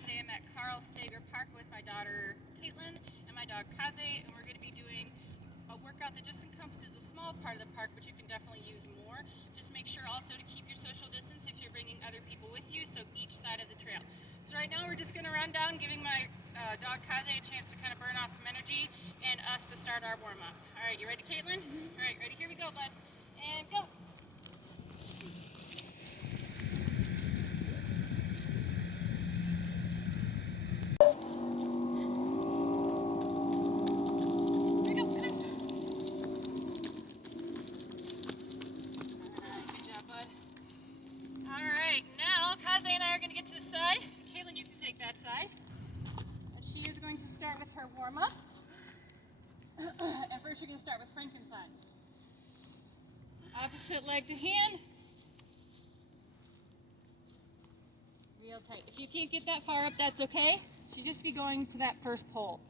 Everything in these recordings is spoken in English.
Today I'm at Carl Steger Park with my daughter Caitlin and my dog Kaze, and we're going to be doing a workout that just encompasses a small part of the park, but you can definitely use more. Just make sure also to keep your social distance if you're bringing other people with you, so each side of the trail. So right now we're just going to run down, giving my dog Kaze a chance to kind of burn off some energy and us to start our warm-up. All right, you ready, Caitlin? All right, ready? Here we go, bud. And go. Caitlin, you can take that side. And she is going to start with her warm-up. And first you're going to start with Frankensteins. Opposite leg to hand. Real tight. If you can't get that far up, that's okay. She'll just be going to that first pole.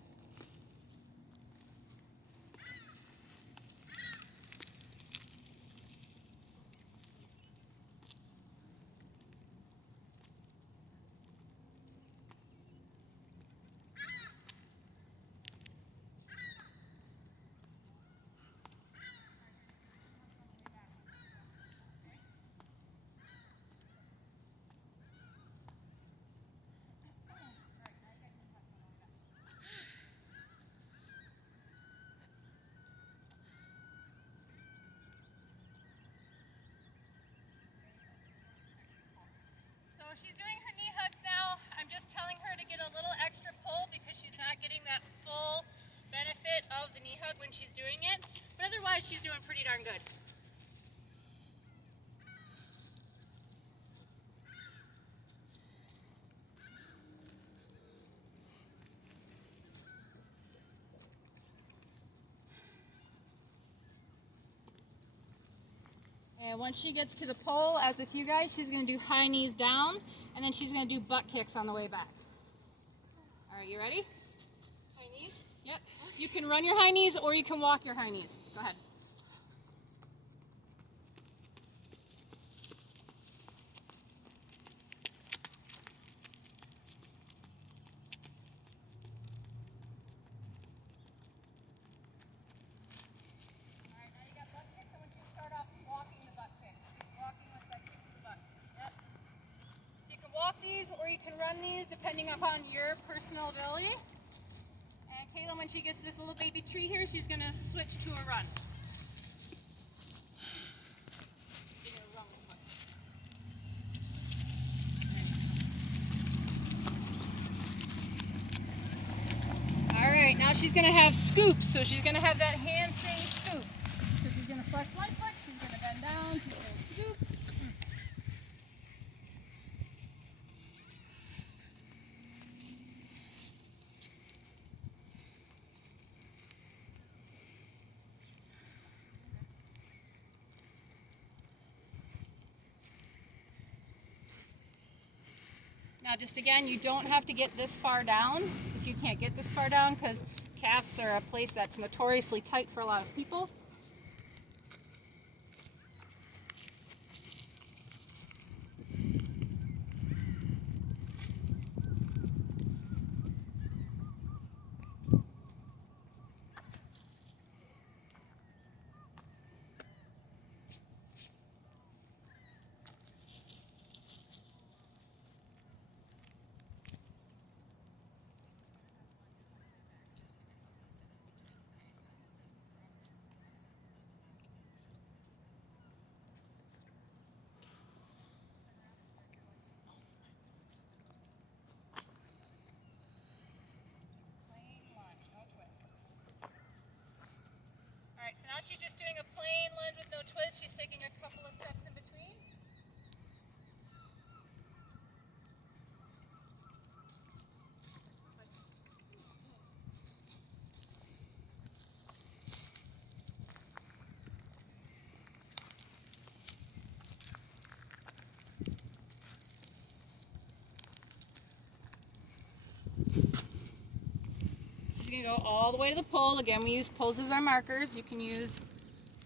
She's doing her knee hugs now. I'm just telling her to get a little extra pull because she's not getting that full benefit of the knee hug when she's doing it. But otherwise, she's doing pretty darn good. And once she gets to the pole, as with you guys, she's going to do high knees down, and then she's going to do butt kicks on the way back. All right, you ready? High knees? Yep. You can run your high knees or you can walk your high knees. Go ahead. Or you can run these depending upon your personal ability. And Kayla, when she gets to this little baby tree here, she's going to switch to a run. Alright, now she's going to have scoops. So she's going to have that hamstring scoop. So she's going to flex one foot, she's going to bend down, she's going to scoop. Now just again, you don't have to get this far down if you can't get this far down, because calves are a place that's notoriously tight for a lot of people. So now she's just doing a plain lunge with no twist. She's taking a couple of steps in between. She's going to go all the way to the pole. Again, we use poles as our markers. You can use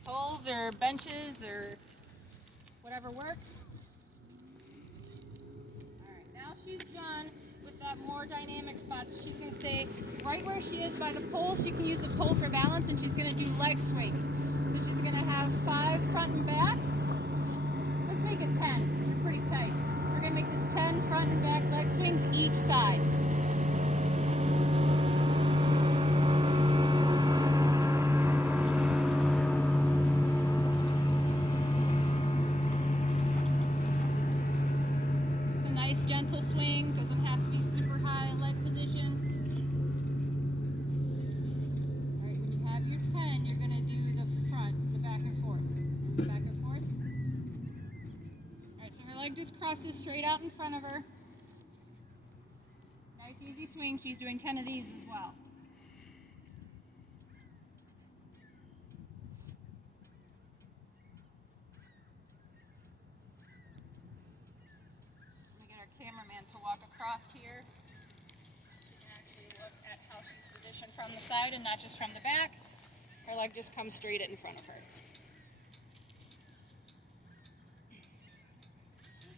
poles or benches or whatever works. Alright, now she's done with that more dynamic spot. So she's going to stay right where she is by the pole. She can use the pole for balance, and she's going to do leg swings. So she's going to have 5 front and back. Let's make it 10. They're pretty tight. So we're going to make this 10 front and back leg swings each side. Gentle swing, doesn't have to be super high leg position. All right, when you have your 10, you're going to do the front, the back and forth. Back and forth. All right, so her leg just crosses straight out in front of her. Nice easy swing. She's doing 10 of these as well. Cameraman to walk across here. You can actually look at how she's positioned from the side and not just from the back. Her leg just comes straight in front of her.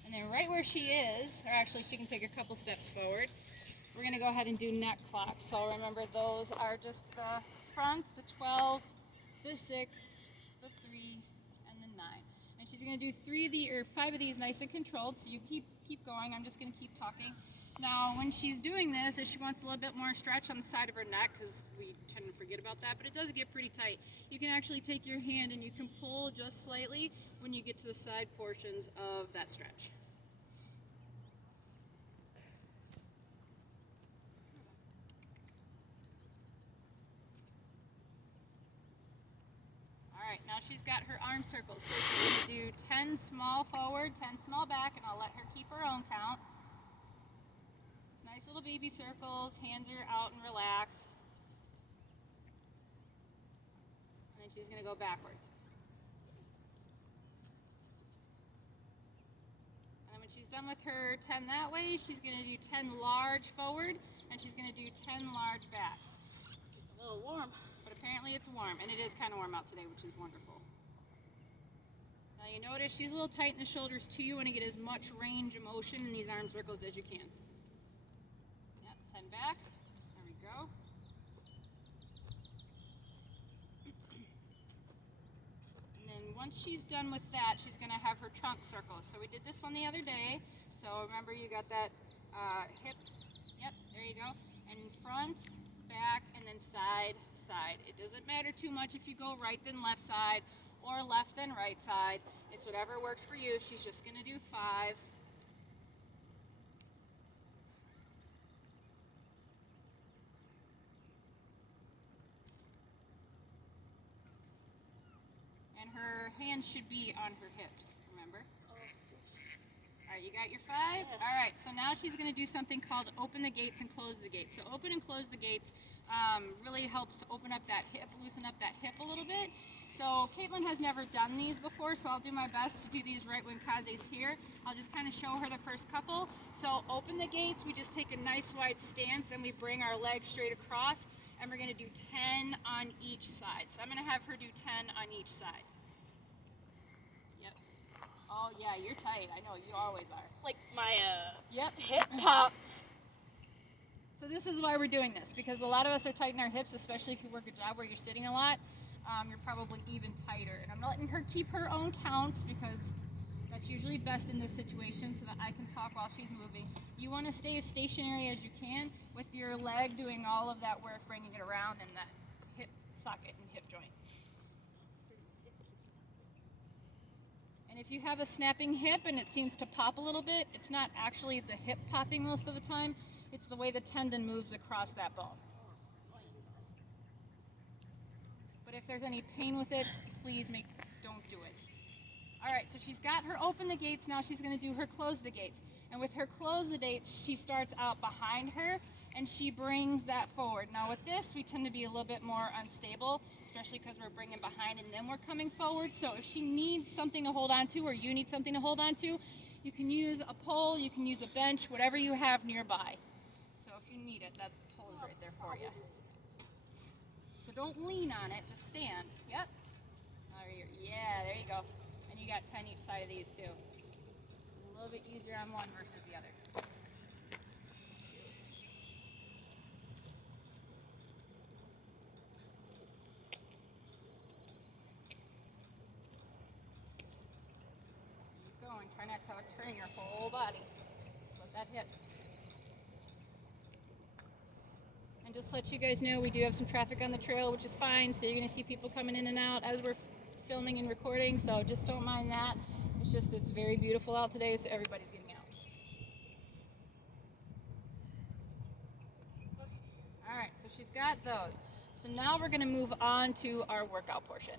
And then right where she is, or actually she can take a couple steps forward, we're going to go ahead and do neck clocks. So remember, those are just the front, the 12, the 6, the 3, and the 9. And she's going to do 5 of these nice and controlled, so you keep going. I'm just going to keep talking. Now, when she's doing this, if she wants a little bit more stretch on the side of her neck, because we tend to forget about that, but it does get pretty tight, you can actually take your hand and you can pull just slightly when you get to the side portions of that stretch. Alright, now she's got her arm circles, so she's going to do 10 small forward, 10 small back, and I'll let her keep her own count. It's nice little baby circles, hands are out and relaxed. And then she's going to go backwards. And then when she's done with her 10 that way, she's going to do 10 large forward, and she's going to do 10 large back. A little warm. But apparently it's warm, and it is kind of warm out today, which is wonderful. Now you notice she's a little tight in the shoulders too. You want to get as much range of motion in these arm circles as you can. Yep, 10 back. There we go. And then once she's done with that, she's going to have her trunk circle. So we did this one the other day. So remember, you got that hip. Yep, there you go. And front, back, and then side, side. It doesn't matter too much if you go right then left side or left then right side. It's whatever works for you. She's just going to do 5. And her hands should be on her hips, remember? All right, you got your 5? All right, so now she's going to do something called open the gates and close the gates. So open and close the gates really helps to open up that hip, loosen up that hip a little bit. So Caitlin has never done these before, so I'll do my best to do these right when Kaze's here. I'll just kind of show her the first couple. So open the gates, we just take a nice wide stance and we bring our legs straight across, and we're going to do 10 on each side. So I'm going to have her do 10 on each side. Yep. Oh yeah, you're tight. I know, you always are. Like my Yep. hip popped. So this is why we're doing this, because a lot of us are tight in our hips, especially if you work a job where you're sitting a lot. You're probably even tighter. And I'm letting her keep her own count because that's usually best in this situation so that I can talk while she's moving. You want to stay as stationary as you can with your leg doing all of that work, bringing it around in that hip socket and hip joint. And if you have a snapping hip and it seems to pop a little bit, it's not actually the hip popping most of the time. It's the way the tendon moves across that bone. But if there's any pain with it, please don't do it. All right, so she's got her open the gates. Now she's going to do her close the gates. And with her close the gates, she starts out behind her and she brings that forward. Now with this, we tend to be a little bit more unstable, especially because we're bringing behind and then we're coming forward. So if she needs something to hold on to, or you need something to hold on to, you can use a pole, you can use a bench, whatever you have nearby. So if you need it, that pole is right there for you. So don't lean on it, just stand. Yep. Yeah, there you go. And you got 10 each side of these too. A little bit easier on one versus the other. talk, turning your whole body. Just let that hip. And just to let you guys know, we do have some traffic on the trail, which is fine. So you're going to see people coming in and out as we're filming and recording. So just don't mind that. It's just, it's very beautiful out today, so everybody's getting out. All right, so she's got those. So now we're going to move on to our workout portion.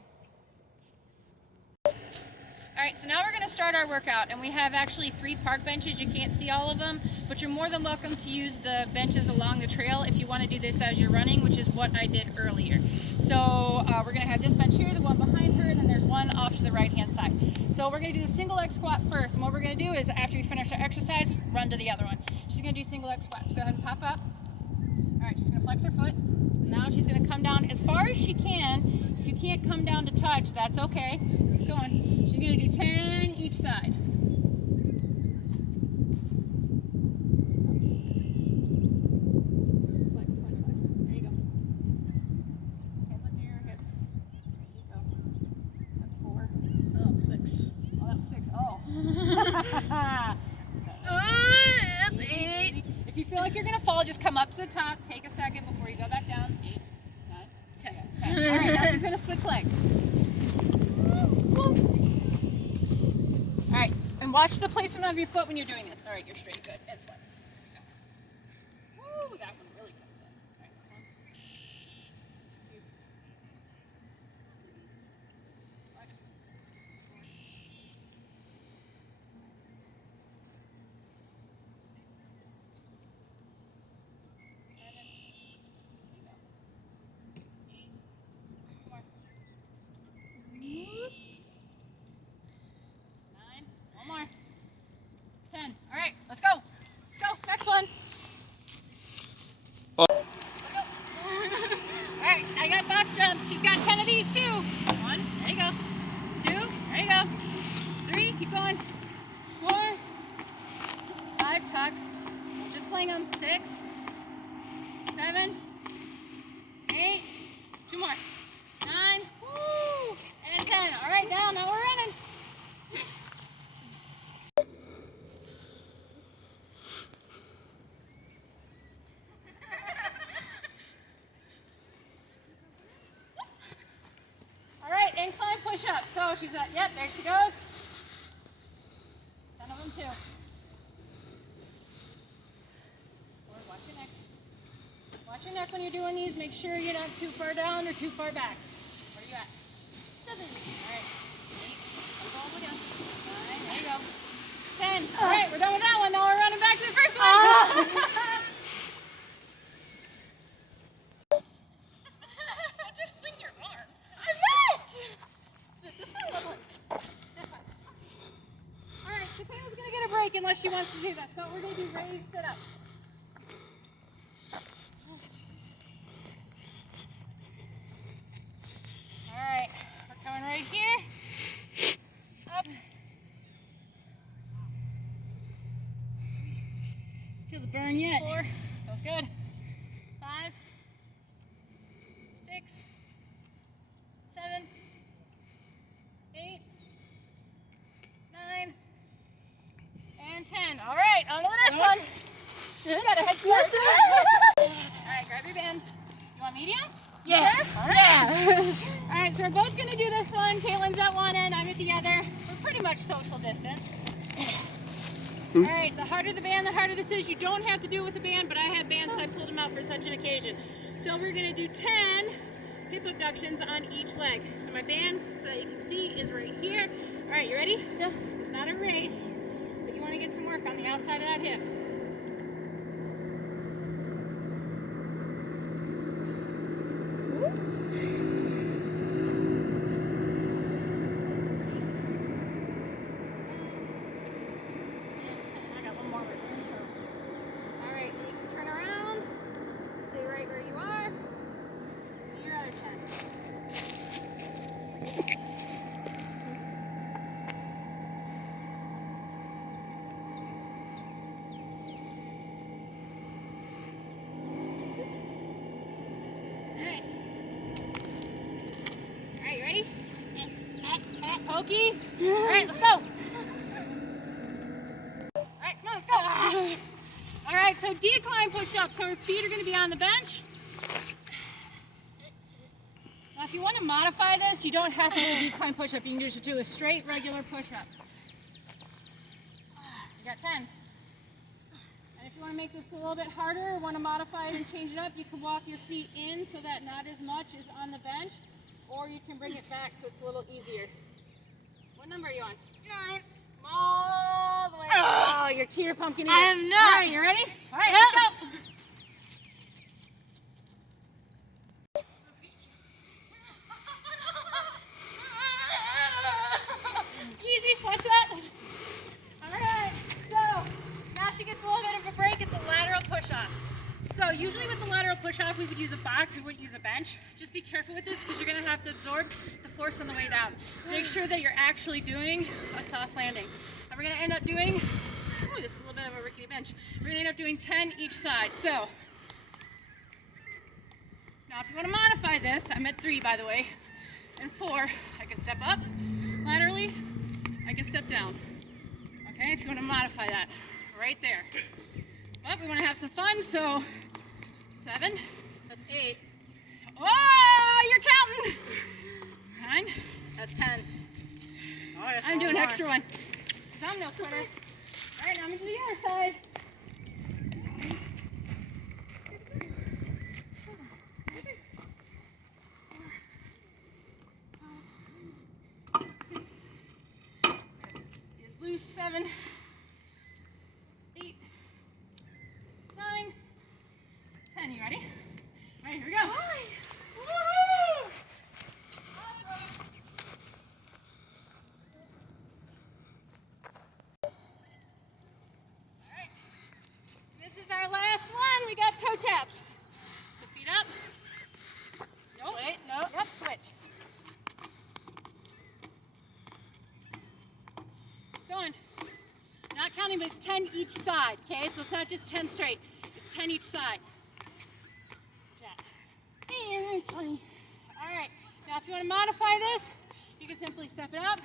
All right, so now we're going to start our workout, and we have actually 3 park benches. You can't see all of them, but you're more than welcome to use the benches along the trail if you want to do this as you're running, which is what I did earlier. So we're going to have this bench here, the one behind her, and then there's one off to the right-hand side. So we're going to do the single leg squat first, and what we're going to do is after we finish our exercise, run to the other one. She's going to do single leg squats. Go ahead and pop up. All right, she's going to flex her foot. Now she's going to come down as far as she can. If you can't come down to touch, that's okay. Keep going. She's going to do 10 each side. Flex, flex, flex. There you go. Hands under your hips. There you go. That's 4. Oh, 6. Oh, that was 6. Oh. That's 8. If you feel like you're going to fall, just come up to the top. Take a second before you go back down. 8, 9, 10. Okay. All right, now she's going to switch legs. All right, and watch the placement of your foot when you're doing this. All right, you're straight, good, and flex. Woo, that one really comes in. All right, this one. 2, 3, flex. 4, 7, 8, 2 more. 9, one more. 10. All right, let's go. Let's go. Next one. All right, I got box jumps. She's got 10 of these too. 1, there you go. 2, there you go. 3, keep going. 4, 5, tuck. Just fling them. 6, 7, 8, 2 more. 9, woo, and 10. All right, down. Now we're running. All right, incline push-up. So she's at, yep, there she goes. 10 of them too. Forward, watch your neck. Watch your neck when you're doing these. Make sure you're not too far down or too far back. Where are you at? 7. All right, 8, go all the way down. 9, there you go. 10. All right, we're done with that one. Now we're running back to the first one. Just fling your arms. I'm not! This one or that one? This one. All right, so Kayla's gonna get a break unless she wants to do that. So we're gonna do raised sit-ups. All right, we're coming right here. Up. Feel the burn yet? 4. Feels good. 5, 6, 7, 8, 9, and 10. All right, on to the next one. You got a head start. All right, grab your band. You want medium? Yeah. Sure? Yeah. All right, so we're both going to do this one. Caitlin's at one end, I'm at the other. We're pretty much social distance. All right, the harder the band, the harder this is. You don't have to do it with a band, but I had bands, so I pulled them out for such an occasion. So we're going to do 10 hip abductions on each leg. So my bands, so that you can see, is right here. All right, you ready? Yeah. It's not a race, but you want to get some work on the outside of that hip. I got one more. All right, you can turn around, stay right where you are. Do your other 10. All right, you ready? Pokey. All right, let's go. All right, so decline push-up. So our feet are going to be on the bench. Now, if you want to modify this, you don't have to do a decline push-up. You can just do a straight, regular push-up. You got 10. And if you want to make this a little bit harder or want to modify it and change it up, you can walk your feet in so that not as much is on the bench, or you can bring it back so it's a little easier. What number are you on? 9. Come all the way. Oh, you're cheater pumpkin eater. I am not. All right, you ready? All right, Yep. let's go. Easy, watch that. All right, so now she gets a little bit of a break. It's a lateral push-off. So usually with the lateral push-off, we would use a box. We wouldn't use a bench. Just be careful with this because you're going to have to absorb the force on the way down. So make sure that you're actually doing a soft landing. And we're going to end up doing, ooh, this is a little bit of a rickety bench. We're going to end up doing 10 each side. So now if you want to modify this, I'm at 3 by the way, and 4, I can step up laterally, I can step down. Okay, if you want to modify that, right there. But we want to have some fun, so 7. That's 8. Oh, you're counting. 9. That's 10. Oh, that's I'm doing an more. extra one. 'Cause I'm no quitter. All right, now I'm going to the other side. Is loose. 7, 8, 9, 10. You ready? All right, here we go. Woo-hoo! All right. This is our last one. We got toe taps. So feet up. Nope. Wait, no. Yep, switch. Going. Not counting, but it's 10 each side, okay? So it's not just 10 straight. It's 10 each side. Jack. And 20. All right. Now, if you want to modify this, you can simply step it up.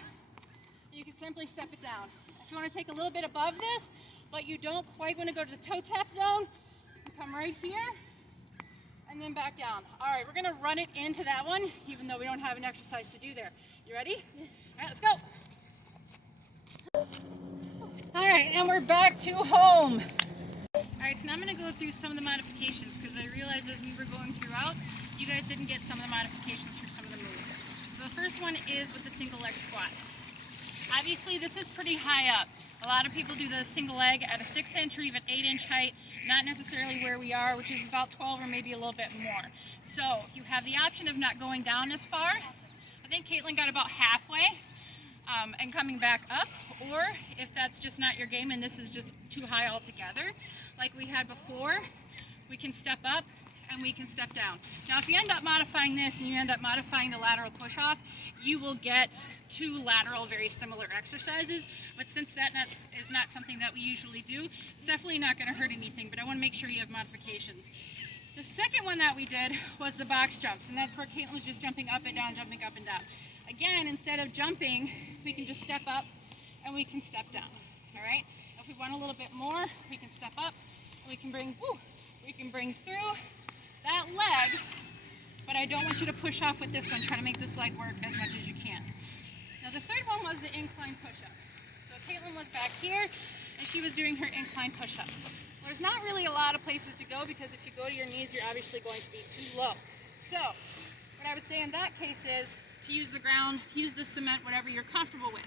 You can simply step it down. If you want to take a little bit above this, but you don't quite want to go to the toe tap zone, you come right here and then back down. All right, we're going to run it into that one, even though we don't have an exercise to do there. You ready? All right, let's go. All right, and we're back to home. All right, so now I'm going to go through some of the modifications because I realized as we were going throughout, you guys didn't get some of the modifications for some of the moves. So the first one is with the single leg squat. Obviously, this is pretty high up. A lot of people do the single leg at a 6-inch or even 8-inch height, not necessarily where we are, which is about 12 or maybe a little bit more. So you have the option of not going down as far. I think Caitlin got about halfway and coming back up, or if that's just not your game and this is just too high altogether, like we had before, we can step up and we can step down. Now, if you end up modifying this and you end up modifying the lateral push-off, you will get 2 lateral, very similar exercises. But since that is not something that we usually do, it's definitely not going to hurt anything. But I want to make sure you have modifications. The second one that we did was the box jumps, and that's where Caitlin was just jumping up and down, jumping up and down. Again, instead of jumping, we can just step up and we can step down. All right. If we want a little bit more, we can step up and we can bring through that leg, but I don't want you to push off with this one. Try to make this leg work as much as you can. Now the third one was the incline push-up. So Caitlin was back here and she was doing her incline push-up. There's not really a lot of places to go because if you go to your knees, you're obviously going to be too low. So what I would say in that case is to use the ground, use the cement, whatever you're comfortable with.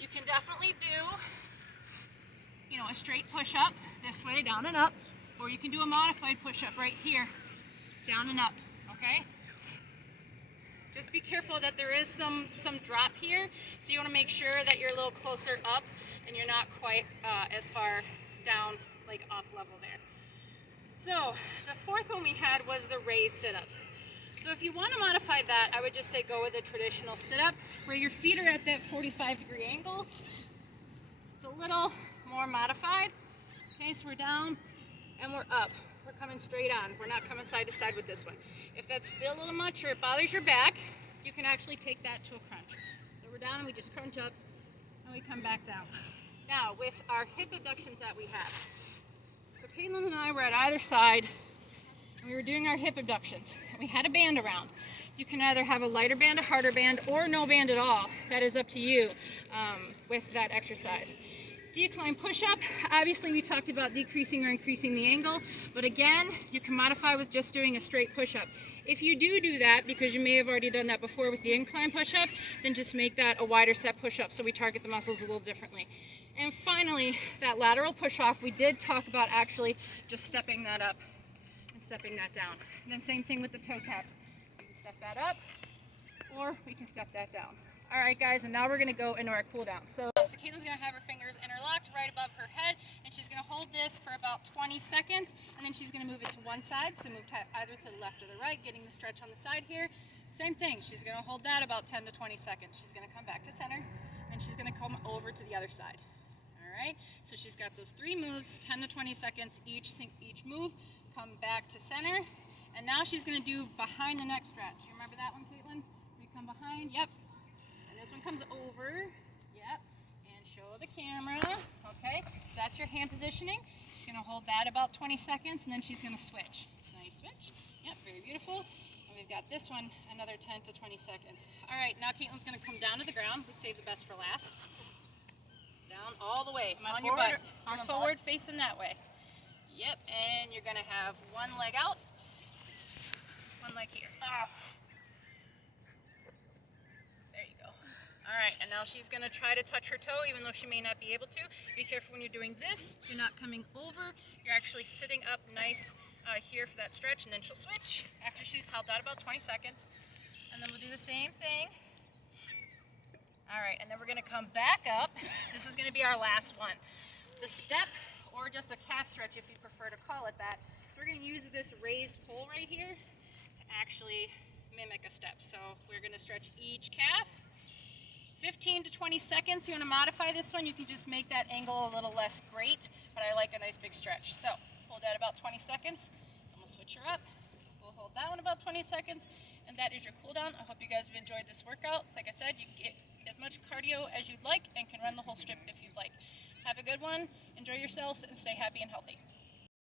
You can definitely do, a straight push-up this way, down and up, or you can do a modified push-up right here, down and up, okay? Just be careful that there is some drop here, so you want to make sure that you're a little closer up and you're not quite as far down, like off level there. So the fourth one we had was the raised sit-ups. So if you want to modify that, I would just say go with a traditional sit-up where your feet are at that 45-degree angle. It's a little more modified. Okay, so we're down and we're up. We're coming straight on. We're not coming side to side with this one. If that's still a little much or it bothers your back, you can actually take that to a crunch. So we're down and we just crunch up and we come back down. Now with our hip abductions that we have. So Caitlin and I were at either side, and we were doing our hip abductions. And we had a band around. You can either have a lighter band, a harder band, or no band at all. That is up to you with that exercise. Decline push-up, obviously we talked about decreasing or increasing the angle, but again, you can modify with just doing a straight push-up. If you do that, because you may have already done that before with the incline push-up, then just make that a wider set push-up so we target the muscles a little differently. And finally, that lateral push-off, we did talk about actually just stepping that up and stepping that down. And then same thing with the toe taps. We can step that up, or we can step that down. All right, guys, and now we're gonna go into our cool down. So Caitlin's gonna have her fingers interlocked right above her head, and she's gonna hold this for about 20 seconds, and then she's gonna move it to one side, so move either to the left or the right, getting the stretch on the side here. Same thing, she's gonna hold that about 10 to 20 seconds. She's gonna come back to center, then she's gonna come over to the other side. All right, so she's got those 3 moves, 10 to 20 seconds each move, come back to center, and now she's gonna do behind the neck stretch. You remember that one, Caitlin? We come behind, yep. This one comes over, yep, and show the camera, okay? So that's your hand positioning. She's gonna hold that about 20 seconds, and then she's gonna switch. So you switch, yep, very beautiful. And we've got this one, another 10 to 20 seconds. All right, now Caitlin's gonna come down to the ground. We save the best for last. Down all the way, on your butt. You're forward facing that way. Yep, and you're gonna have one leg out, one leg here. All right, and now she's gonna try to touch her toe, even though she may not be able to. Be careful when you're doing this. You're not coming over. You're actually sitting up nice here for that stretch, and then she'll switch after she's held out about 20 seconds. And then we'll do the same thing. All right, and then we're gonna come back up. This is gonna be our last one. The step, or just a calf stretch if you prefer to call it that. So we're gonna use this raised pole right here to actually mimic a step. So we're gonna stretch each calf. 15 to 20 seconds. You want to modify this one, you can just make that angle a little less great, but I like a nice big stretch. So hold that about 20 seconds, and we'll switch her up. We'll hold that one about 20 seconds, and that is your cool down. I hope you guys have enjoyed this workout. Like I said, you can get as much cardio as you'd like and can run the whole strip if you'd like. Have a good one, enjoy yourselves, and stay happy and healthy.